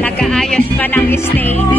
Nag-aayos pa ng stage.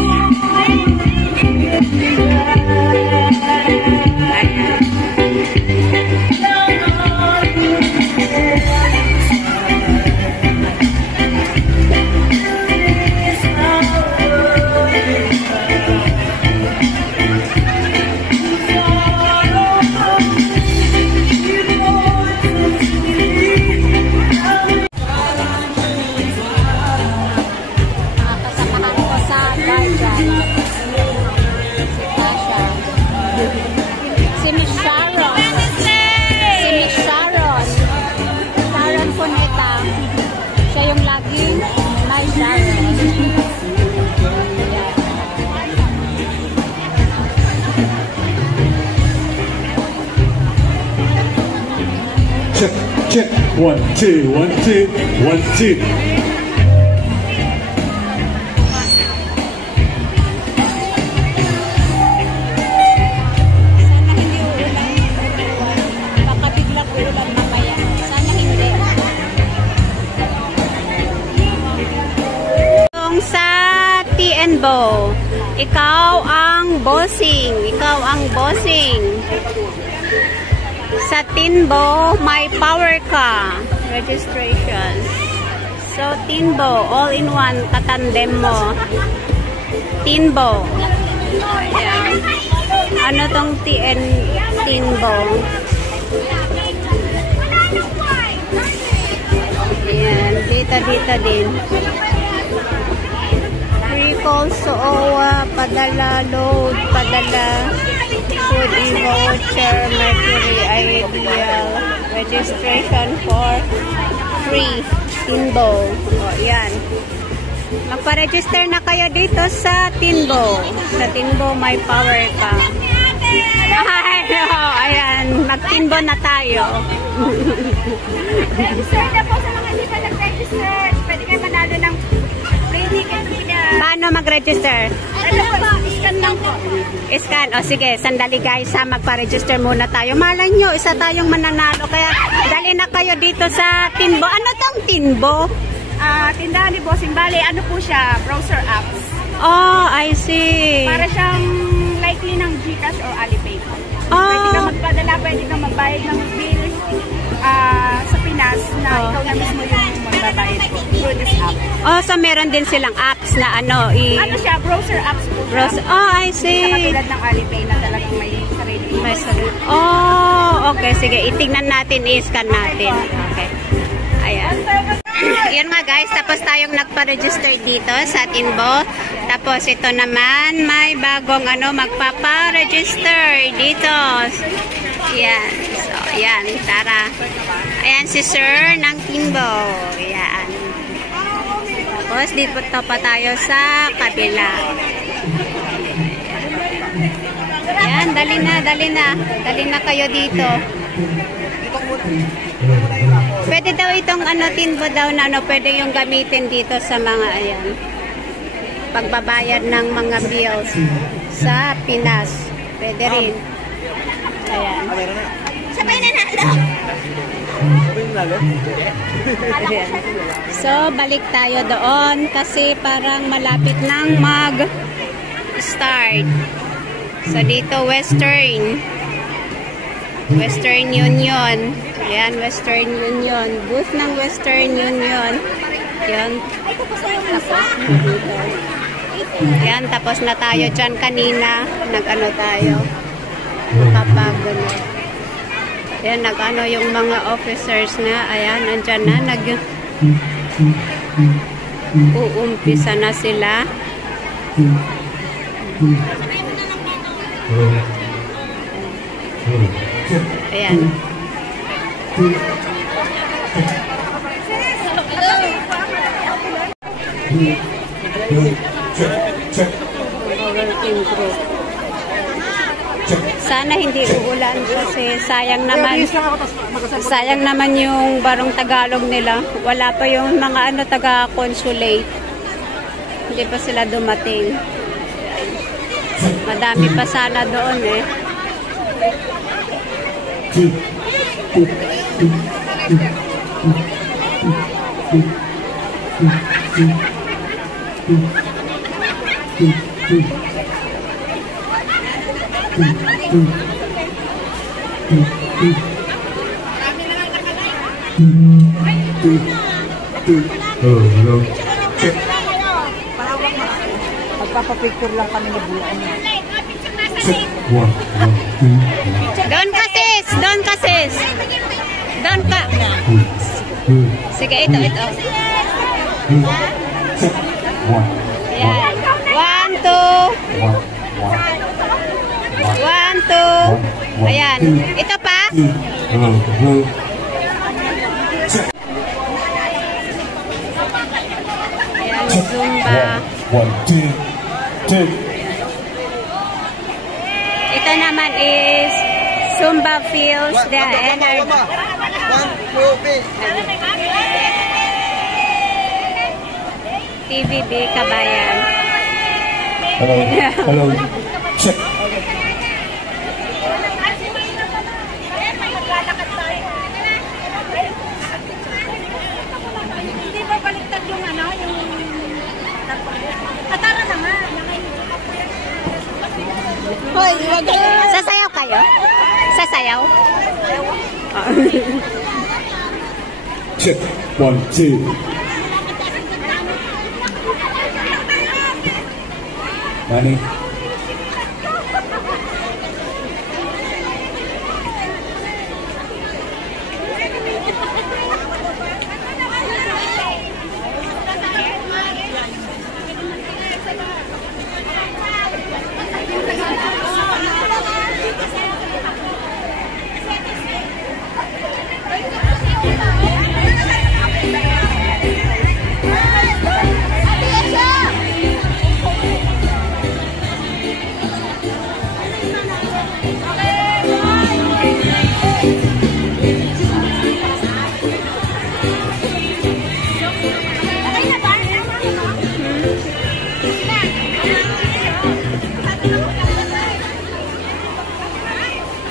Check. 1, 2, 1, 2, 1, 2. Sana hindi uulan. Baka biglang uulan mamaya. Sana hindi. Sa TNBO, ikaw ang bossing. Ikaw ang bossing. Sa TNBO, may power ka. Registration. So, TNBO, all-in-one, katandem mo. TNBO. Ayan. Ano tong TNBO? Ayan, dito din. Free calls to OWA, padala, load, padala. Food e-voucher, Mercury Ideal, registration for free, TNBO. O, yan. Magpa-register na kayo dito sa TNBO. Sa TNBO, may power ka. Ay, oh, ayan. Mag-TNBO na tayo. Register na po sa mga hindi pa nag-register. Pwede kayo manalo ng free ticket. Paano mag-register? Ano po? Scan lang po. Scan. O sige, sandali guys ha, magpa-register muna tayo. Malay nyo, isa tayong mananalo. Kaya dali na kayo dito sa TNBO. Ano tong TNBO? Tindahan ni Bossing. Bale, ano po siya? Browser apps. Oh, I see. Para siyang likely ng GCash or Alipay po. Oh. Pwede ka magpadala, pwede ka magbayad ng bills sa Pinas na ikaw na mismo yung magbabayad po through this app. Oh, so meron din silang apps na ano? Ano siya? Browser apps po siya. Browser. Oh, I see. Sa katulad ng Alipay na talagang may sarili. May sarili. Oh, okay. Sige, itignan natin, i-scan natin. Okay. Ayan. Yan nga guys, tapos tayong nagpa-register dito sa TNBO. Tapos ito naman, may bagong magpapa-register dito. Yan. So, yan. Tara. Ayan si Sir ng TNBO. Yan. Tapos dito pa tayo sa kabila. Yan, dali na. Dali na kayo dito. Pwede daw itong TNBO daw na pwede yung gamitin dito sa mga pagbabayad ng mga bills sa Pinas. Pwede rin. Ayan. Sabay na nalo. Ayan. So, balik tayo doon kasi parang malapit nang mag-start. So, dito Western Union. Ayan, Western Union. Booth ng Western Union. Ayan. Tapos, dito. Ayan, tapos na tayo dyan kanina. Tayo. Kapag, ayan, yung mga officers na. Ayan, nandyan na. Uumpisa na sila. Ayan. Sana hindi uulan kasi sayang naman yung barong Tagalog nila. Wala pa yung mga taga-consulate. Hindi pa sila dumating. Madami pa sana doon eh. Hello. Check. Magpapapicture lang kami ni Bulan. Check. 1, 2, 3. Doon ka, sis. Doon ka, sis. Doon ka. Sige, ito. Check. 1. Ayan. 1, 2. 1, 2. Ayan. Ito pa. Hello. Check. Ayan, Zumba. 1, 2, 3. Ito naman is Zumba feels the energy. TVB Kabayan. Hello. Check. Hindi ba baliktad yung ano, yung... Katara na nga. Hoy, wag kayo. Sasayaw kayo? Sasayaw? Check. 1, 2. Manny.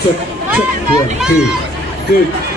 Check. 1, 2, 3.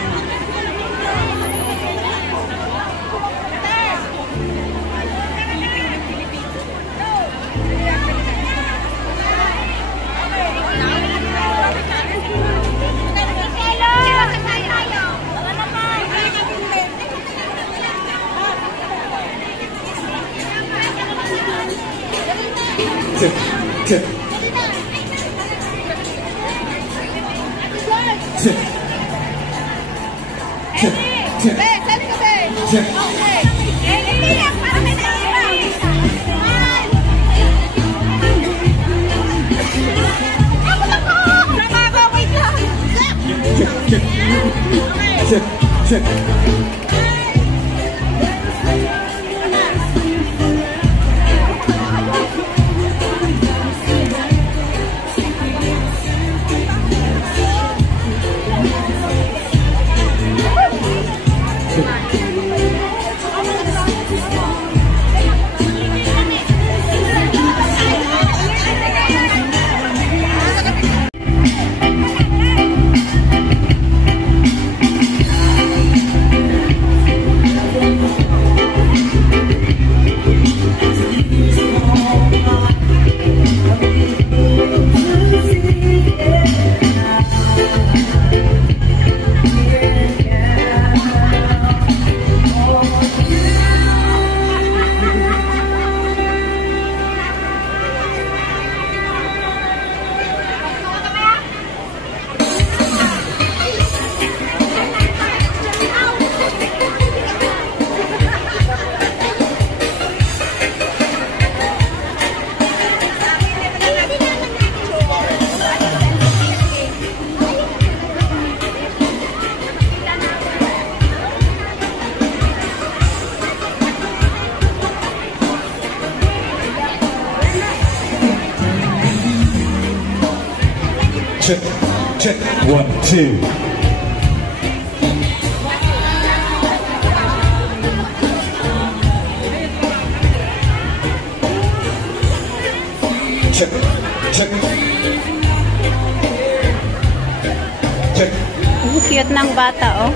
Check. Check. 1, 2. Check. Ang cute ng bata, oh.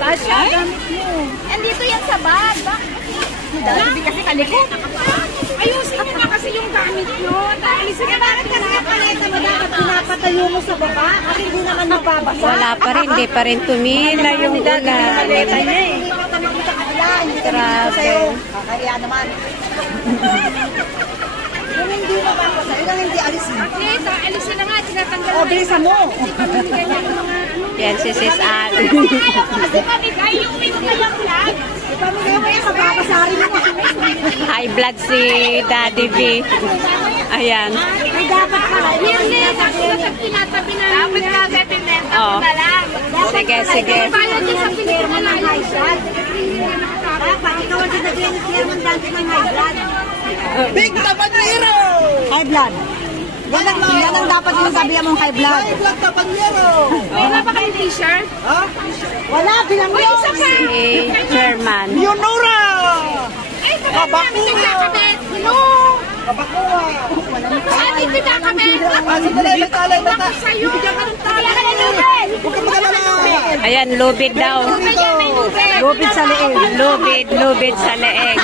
Tasha, gamit mo. Andito yan sa bag. Hindi kasi kalikot. Ayusin mo na kasi yung gamit nyo. Ayusin mo bakit kasi yung paleta mo dapat pinapatayo mo sa baba kasi hindi naman mababasa. Wala pa rin, di pa rin tumila yung ulan. Grabe. Kaya naman. Yung hindi mababasa, yung hindi alisin. Okay, alisin na nga, tinatanggal. O, bilisan mo. Yan si Sis Al. Ayaw mo kasi pamigay, yung uwi mo kayang vlog. Pamigay mo yan, mababasari mo. High blood si Daddy V. Ayan. Ay, dapat ka. Yan, dapat tinatabi na. Dapat ka gatin na. Oh. Sige, sige. Bayan niya sa pinirma ng high blood. Dapat, ikaw ang dinagyan ng firma dati ng high blood. Big Tapanero! High blood. Yan ang dapat yung sabihan mong high blood. High blood Tapanero! Wala pa kayong t-shirt? Ha? Wala, bilang yun. Si Chairman. Leonora! Ay, Kabakuha! No! Kabakuha! Saan yung pinakabit? Sandali, talay, bata. Bigyan ka ng talay. Huwag ka magalala. Ayan, lubid daw. Lubid sa leeg. Lubid sa leeg.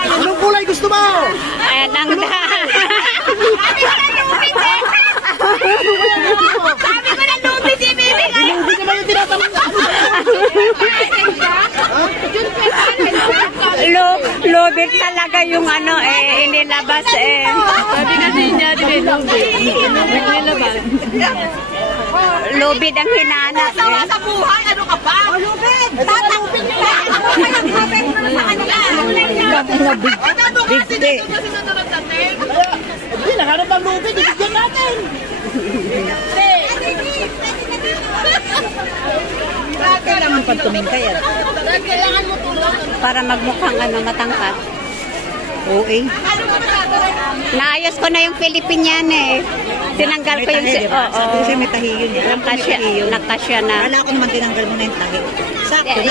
Anong kulay gusto mo? Ayan, ang dahil. Sabi ko na lubid, eh, baby. Lubid naman yung tinatanong. Lubid talaga yung ano inilabas eh. Sabi kasi niya, lubid. Inilabas. Lubid ang hinanap eh. Sa buhay, ano ka ba? O, lubid! Tatangpin nila! Ako kayang lubid mo sa kanila! Big day! Hindi, nakaroon ng lubid, ibigyan natin! Kailangan pag tumingkay yan. Kailangan mo tulong. Para magmukhang matangkad. Okay. Naayos ko na yung Filipinian eh. Tinanggal ko yung... Sabi ko siya may tahi yun. Nakasya na. Wala ko naman tinanggal mo na yung tahi. Sakto na.